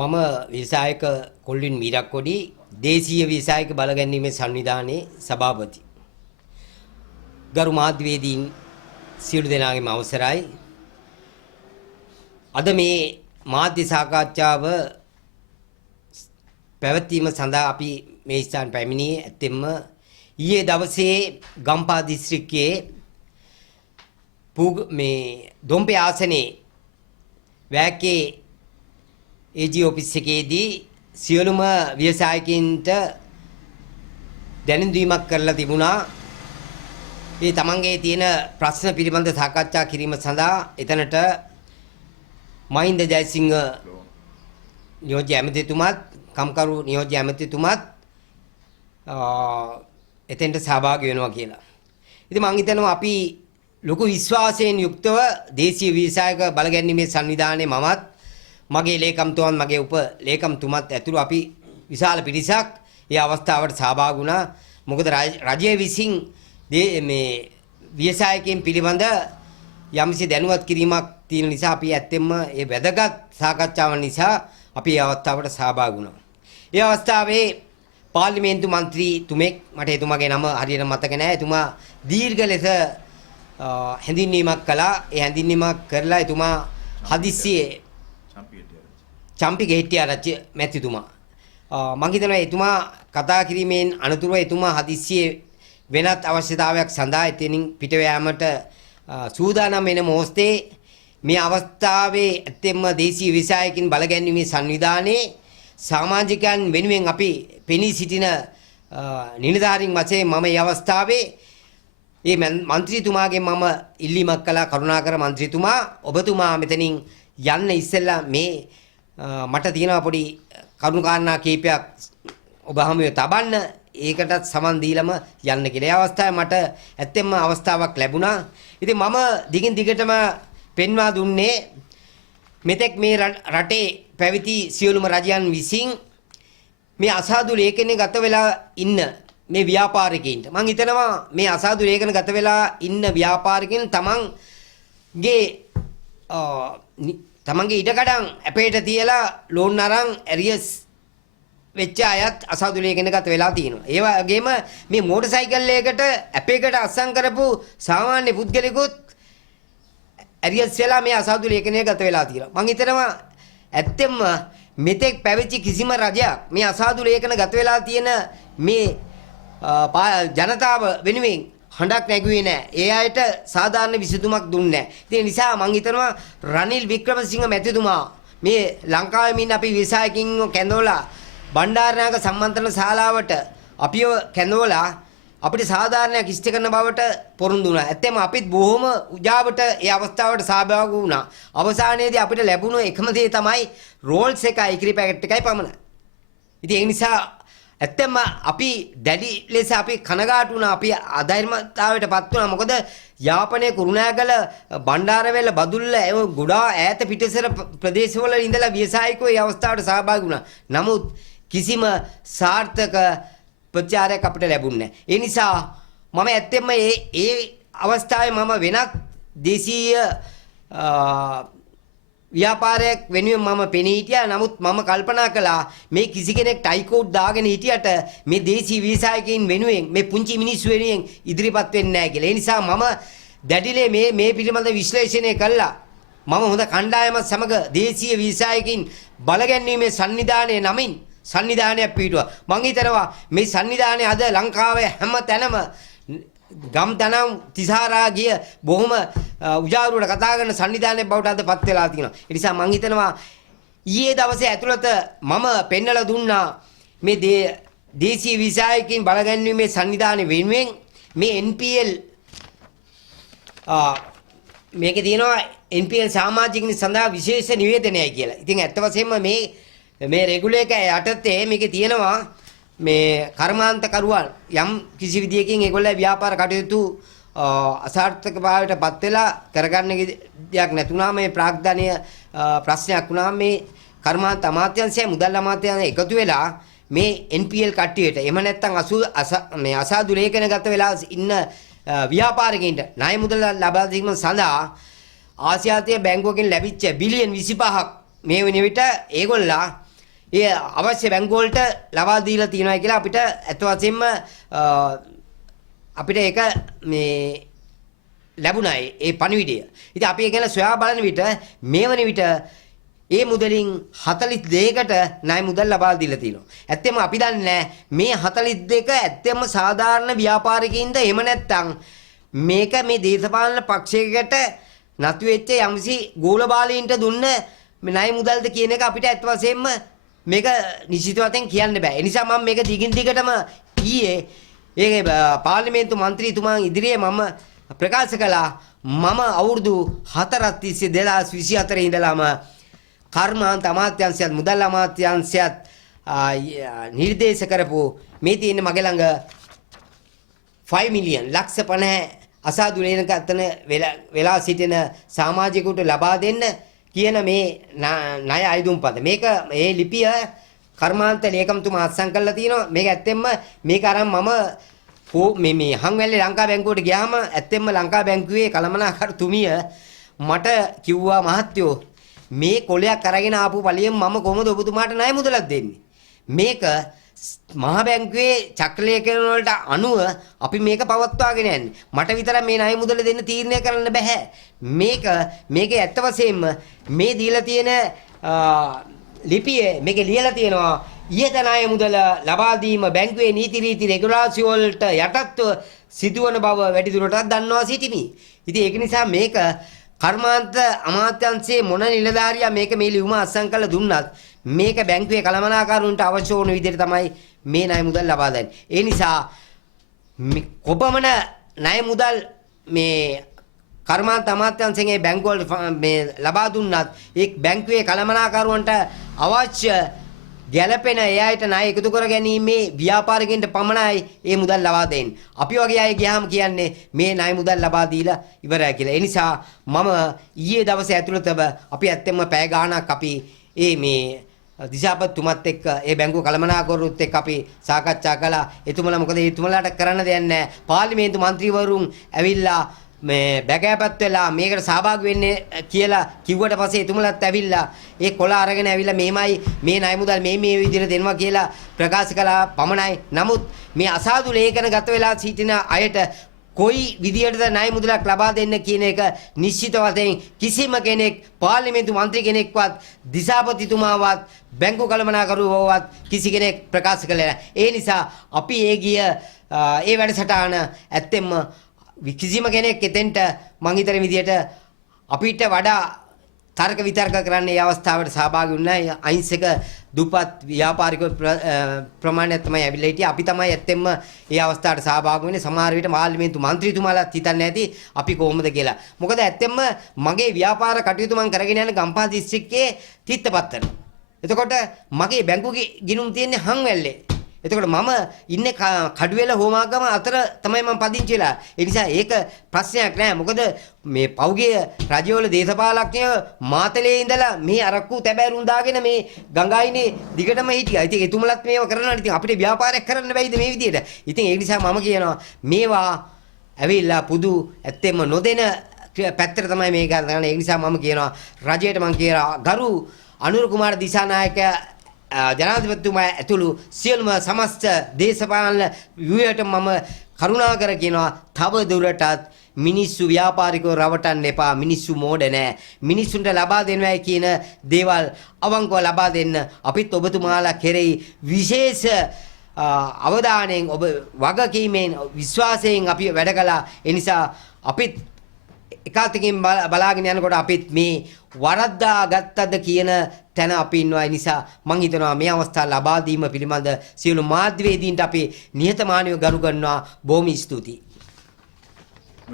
මම විසායක කොල්ලින් මීරක්කොඩි දේශීය විසායක බලගැන්වීමේ සංවිධානයේ සභාපති. ගරු මාධ්‍යවේදීන් සියලු දෙනාගේම අවසරයි. අද මේ මාධ්‍ය සාකච්ඡාව පැවැත්වීම සඳහා අපි මේ ස්ථාන පැමිණියේ ඇත්තෙන්ම ඊයේ දවසේ ගම්පහ දිස්ත්‍රික්කයේ මේ දොම්පේ ආසනයේ වැකේ ඒජී ඔෆිස් එකේදී සියලුම ව්‍යවසායකින්ට දැනුම් දීමක් කරලා තිබුණා. මේ තමන්ගේ තියෙන ප්‍රශ්න පිළිබඳ සාකච්ඡා කිරීම සඳහා එතනට මහින්ද ජයසිංහ නියෝජ්‍ය ඇමතිතුමත් කම්කරු නියෝජ්‍ය ඇමතිතුමත් එතෙන්ට සහභාගී වෙනවා කියලා. ඉතින් මම හිතනවා අපි ලොකු විශ්වාසයෙන් යුක්තව දේශීය ව්‍යවසායක බලගැන්වීමේ සංවිධානයේ මමත් මගේ ලේකම්තුමන් මගේ උප ලේකම්තුමත් ඇතුළු අපි විශාල පිරිසක් මේ අවස්ථාවට සහභාගී වුණා. මොකද රජය විසින් මේ ව්‍යවසායකයන් පිළිබඳ යම්සි දැනුවත් කිරීමක් තියෙන නිසා අපි ඇත්තෙන්ම මේ වැදගත් සාකච්ඡාව නිසා අපි මේ අවස්ථාවට සහභාගී වුණා. මේ අවස්ථාවේ පාර්ලිමේන්තු මන්ත්‍රී තුමෙක් මට එතුමාගේ නම හරියට මතක නැහැ. එතුමා දීර්ඝ ලෙස හැඳින්වීමක් කළා. ඒ හැඳින්වීමක් කරලා එතුමා හදිස්සියේ චම්පි ගෙහෙට්ටිආරච්චි මැතිතුමා මම හිතනවා එතුමා කතා කිරීමෙන් අනතුරුව එතුමා හදිස්සියේ වෙනත් අවශ්‍යතාවයක් සඳහා එතනින් පිට යාමට සූදානම් වෙන මොහොතේ මේ අවස්ථාවේ ඇත්තෙන්ම දේශීය ව්‍යවසායකින් බලගැන්වීමේ සංවිධානයේ සමාජිකයන් වෙනුවෙන් අපි පෙනී සිටින නිලධාරීන් වශයෙන් මම මේ අවස්ථාවේ මේ മന്ത്രിතුමාගෙන් මම ඉල්ලීමක් කළා. කරුණාකර മന്ത്രിතුමා ඔබතුමා මෙතනින් යන්න ඉස්සෙල්ලා මේ මට තියෙනවා පොඩි කරුණු කාරණා කීපයක් ඔබ හමුවේ තබන්න, ඒකටත් සමන් දීලම යන්න කියලා. ඒ අවස්ථාවේ මට ඇත්තෙන්ම අවස්ථාවක් ලැබුණා. ඉතින් මම දිගින් දිගටම පෙන්වා දුන්නේ මෙතෙක් මේ රටේ පැවති සියලුම රජයන් විසින් මේ අසාදු ලේඛන ගත වෙලා ඉන්න මේ ව්‍යාපාරිකයින්ට මම හිතනවා මේ අසාදු ලේඛන ගත වෙලා ඉන්න ව්‍යාපාරිකයින් තමන්ගේ ඉඩකඩම් අපේට තියලා ලෝන් අරන් ඇරියස් වෙච්ච අයත් අසාදු ලේඛන ගත වෙලා තියෙනවා. ඒ වගේම මේ මෝටර් සයිකල් එකකට අපේකට අස්සම් කරපු සාමාන්‍ය පුද්ගලෙකුත් ඇරියස් වෙලා මේ අසාදු ලේඛනය ගත වෙලා තියෙනවා. මම හිතනවා ඇත්තෙන්ම මෙතෙක් පැවති කිසිම රජයක් මේ අසාදු ලේඛන ගත වෙලා තියෙන මේ ජනතාව වෙනුවෙන් හඬක් නැගුවේ නැහැ. ඒ අයට සාධාරණ විසඳුමක් දුන්නේ නැහැ. ඒ නිසා මම හිතනවා රනිල් වික්‍රමසිංහ මැතිතුමා මේ ලංකාවේ ඉන්න අපි ව්‍යවසායකින්ව කැඳවලා බණ්ඩාරනායක සම්මන්ත්‍රණ ශාලාවට අපිව කැඳවලා අපිට සාධාරණයක් ඉෂ්ට කරන බවට පොරොන්දු වුණා. ඇත්තම අපිත් බොහොම උජාවට ඒ අවස්ථාවට සහභාගී වුණා. අවසානයේදී අපිට ලැබුණ එකම දේ තමයි රෝල්ස් එකයි ඉකිරි පැකට් එකයි පමණයි. ඉතින් ඒ නිසා ඇත්තම අපි දැඩි ලෙස අපි කනගාටු වුණා. අපි අධෛර්යතාවයටපත් වුණා. මොකද යාපනයේ කුරුණෑගල බණ්ඩාරවැල බදුල්ල ඒ ගොඩා ඈත පිටසර ප්‍රදේශවල ඉඳලා ව්‍යවසායිකයෝ ඒ අවස්ථාවට සහභාගී වුණා. නමුත් කිසිම සාර්ථක ප්‍රචාරයක් අපිට ලැබුණේ නැහැ. ඒ නිසා මම ඇත්තෙන්ම ඒ අවස්ථාවේ මම වෙනත් දේශීය ව්‍යාපාරයක් වෙනුවෙන් මම පෙනී හිටියා. නමුත් මම කල්පනා කළා මේ කිසි කෙනෙක් ටයිකෝඩ් දාගෙන හිටියට මේ දේශීය ව්‍යවසායකයන් වෙනුවෙන් මේ පුංචි මිනිස්සු වෙනුවෙන් ඉදිරිපත් වෙන්නේ නැහැ කියලා. ඒ නිසා මම දැඩිලේ මේ පිළිබඳ විශ්ලේෂණය කළා. මම හොඳ කණ්ඩායමක් සමග දේශීය ව්‍යවසායකින් බලගැන්වීමේ සංවිධානයේ නමින් සංවිධානයක් පිටුවා. මම හිතනවා මේ සංවිධානය අද ලංකාවේ හැම තැනම ගම් තනම් තිසාරා ගිය බොහොම උජාරුවට කතා කරන සංවිධානයක් බවට අද පත් වෙලා තියෙනවා. ඒ නිසා මම හිතනවා ඊයේ දවසේ ඇතුළත මම පෙන්නලා දුන්නා මේ දේශීය ව්‍යවසායකින් බලගැන්වීමේ සංවිධානය වෙනුවෙන් මේ NPL මේකේ තියෙනවා NPL සමාජිකින් සඳහා විශේෂ නිවේදනයයි කියලා. ඉතින් ඇත්ත වශයෙන්ම මේ රෙගුලේටර් යටතේ මේකේ තියෙනවා මේ කර්මාන්තකරුවන් යම් කිසි විදියකින් ඒගොල්ලෝ ව්‍යාපාර කටයුතු අසාර්ථකභාවයටපත් වෙලා කරගන්න දෙයක් නැතුණාම මේ ප්‍රාග්ධනීය ප්‍රශ්නයක් වුණාම මේ කර්මාන්ත අමාත්‍යාංශය මුදල් අමාත්‍යාංශය එකතු වෙලා මේ NPL කට්ටියට එහෙම නැත්නම් මේ අසාදු ලේඛන ගත වෙලා ඉන්න ව්‍යාපාරිකයින්ට ණය මුදල් ලබා දීම සඳහා ආසියාතික බැංකුවකින් ලැබිච්ච බිලියන් 25ක් මේ වෙන විට ඒගොල්ලා ඒ අවශ්‍ය බැංකු වලට ලබා දීලා තියෙනවා කියලා අපිට අත් වශයෙන්ම අපිට ඒක මේ ලැබුණා ඒ පණිවිඩය. ඉතින් අපි ඒ ගැන සොයා බලන විට මේ වන විට ඒ මුදලින් 42කට ණය මුදල් ලබා දීලා තියෙනවා. ඇත්තෙම අපි දන්නේ මේ 42 ඇත්තෙම සාධාරණ ව්‍යාපාරිකයින්ද එහෙම නැත්නම් මේක මේ දේශපාලන පක්ෂයකට නතු වෙච්ච යම්සි ගෝලබාලීන්ට දුන්න ණය මුදල්ද කියන එක අපිට ඇත්ත වශයෙන්ම මේක නිශ්චිත වශයෙන් කියන්න බෑ. ඒ නිසා මම මේක දිගින් දිගටම ඊයේ ඒ පාර්ලිමේන්තු මන්ත්‍රීතුමා ඉදිරියේ මම ප්‍රකාශ කළා මම අවුරුදු 4ක් තිස්සේ 2024 ඉඳලාම කර්මාන්ත අමාත්‍යාංශයත් මුදල් අමාත්‍යාංශයත් නිර්දේශ කරපු මේ තියෙන මගේ ළඟ 5 මිලියන් ලක්ෂ 50 අසාදු ලේනකතන වෙලා සිටින සමාජිකයෙකුට ලබා දෙන්න කියන මේ ණය අයදුම්පත මේක මේ ලිපිය කර්මාන්ත ලේකම්තුමා අත්සන් කරලා තියෙනවා. මේක ඇත්තෙන්ම මේක අරන් මම මේ හංවැල්ලේ ලංකා බැංකුවට ගියාම ඇත්තෙන්ම ලංකා බැංකුවේ කළමනාකරුතුමිය මට කිව්වා මහත්තයෝ මේ කොලයක් අරගෙන ආපු පළියෙන් මම කොහොමද ඔබතුමාට ණය මුදලක් දෙන්නේ? මේක මහ බැංකුවේ චක්‍රලේඛන වලට අනුව අපි මේක පවත්වාගෙන යන්නේ. මට විතරක් මේ ණය මුදල දෙන්න තීරණය කරන්න බෑ. මේකේ ඇත්ත වශයෙන්ම මේ දීලා තියෙන ලිපියේ මේකේ ලියලා තියෙනවා ඊයත ණය මුදල ලබා දීම බැංකුවේ නීති රීති රෙගුලාසි වලට යටත්ව සිදුවන බව වැඩිදුරටත් දන්වා සිටිමි. ඉතින් ඒක නිසා මේක කර්මාන්ත අමාත්‍යාංශයේ මොන නිලධාරියා මේක මේ ලියුම අත්සන් කරලා දුන්නත් මේක බැංකුවේ කළමනාකරුන්ට අවශ්‍ය වුණ විදිහට තමයි මේ ණය මුදල් ලබා දෙන්නේ. ඒ නිසා කොපමණ ණය මුදල් මේ කර්මාන්ත අමාත්‍යාංශයෙන් බැංකු වල මේ ලබා දුන්නත් ඒ බැංකුවේ කළමනාකරුවන්ට අවශ්‍ය ගැළපෙන ඒ අයට ණය එකතු කර ගැනීමේ ව්‍යාපාරිකයින්ට පමණයි මේ මුදල් ලබා දෙන්නේ. අපි වගේ අය ගියාම කියන්නේ මේ ණය මුදල් ලබා දීලා ඉවරයි කියලා. ඒ නිසා මම ඊයේ දවසේ ඇතුළතව අපි ඇත්තෙන්ම පැය ගාණක් අපි මේ දිසාපතිතුමත් එක්ක ඒ බැංකුව කළමනාකරුත් එක්ක අපි සාකච්ඡා කළා. එතුමලා මොකද එතුමලාට කරන්න දෙයක් නැහැ. පාර්ලිමේන්තු මන්ත්‍රීවරුන් ඇවිල්ලා මේ බැගෑපත් වෙලා මේකට සහභාගී වෙන්නේ කියලා කිව්වට පස්සේ එතුමලත් ඇවිල්ලා ඒ කොළ අරගෙන ඇවිල්ලා මෙහෙමයි මේ ණය මුදල් මේ විදිහට දෙනවා කියලා ප්‍රකාශ කළා පමණයි. නමුත් මේ අසාදු ලේඛන ගත වෙලා සිටින අයට කොයි විදියටද ණය මුදලක් ලබා දෙන්න කියන එක නිශ්චිත වශයෙන් කිසිම කෙනෙක් පාර්ලිමේන්තු මන්ත්‍රී කෙනෙක්වත් දිසාපතිතුමාවත් බැංකු කළමනාකරුවවත් කිසි කෙනෙක් ප්‍රකාශ කළේ නැහැ. ඒ නිසා අපි ඒ වැඩසටහන ඇත්තෙන්ම කිසිම කෙනෙක් එතෙන්ට මං හිතන විදියට අපිට වඩා තර්ක විතර්ක කරන්න මේ අවස්ථාවට සහභාගී වුණා. අහිංසක දුපත් ව්‍යාපාරික ප්‍රමාණයක් තමයි ඇවිල්ලා හිටියේ. අපි තමයි ඇත්තෙන්ම මේ අවස්ථාවට සහභාගී වෙන්නේ. සමහර විට පාර්ලිමේන්තු මන්ත්‍රීතුමාලාත් හිතන්නේ නැති අපි කොහොමද කියලා. මොකද ඇත්තෙන්ම මගේ ව්‍යාපාර කටයුතු මං කරගෙන යන ගම්පහ දිස්ත්‍රික්කයේ තිත්තපත්තන. එතකොට මගේ බැංකු ගිණුම් තියෙන්නේ හංවැල්ලේ. එතකොට මම ඉන්නේ කඩුවෙල හෝමාගම අතර තමයි මම පදිංචි වෙලා. ඒ නිසා ඒක ප්‍රශ්නයක් නෑ. මොකද මේ පෞගිය රජවල දේශපාලඥයෝ මාතලේ ඉඳලා මේ අරක්කු තැබෑරුම් දාගෙන මේ ගංගායිනේ දිගටම හිටියා. ඉතින් එතුමලත් මේව කරනවා. ඉතින් අපිට ව්‍යාපාරයක් කරන්න බැයිද මේ විදියට? ඉතින් ඒ නිසා මම කියනවා මේවා ඇවිල්ලා පුදු ඇත්තෙම නොදෙන පැත්තට තමයි මේක ගන්න. ඒ නිසා මම කියනවා රජයට මම කියනවා ගරු අනුර කුමාර දිසානායක ජනාධිපතිතුමා ඇතුළු සියලුම සමස්ත දේශපාලන ව්‍යුහයට මම කරුණාකර කියනවා තව දුරටත් මිනිස්සු ව්‍යාපාරිකව රවටන්න එපා. මිනිස්සු මෝඩ නෑ. මිනිස්සුන්ට ලබා දෙනවයි කියන දේවල් අවංකව ලබා දෙන්න අපිත් ඔබතුමාලා කෙරෙහි විශේෂ අවධානයෙන් ඔබ වගකීමෙන් විශ්වාසයෙන් අපි වැඩ කළා. ඒ නිසා අපිත් එකාතකින් බලාගෙන යනකොට අපිත් මේ වරද්දා ගත්තද කියන තැන අපි ඉන්නවා. ඒ නිසා මම හිතනවා මේ අවස්ථාව ලබා දීම පිළිබඳ සියලු මාධ්‍යවේදීන්ට අපි නිහතමානීව ගරු කරනවා. බොහොම ස්තුතියි.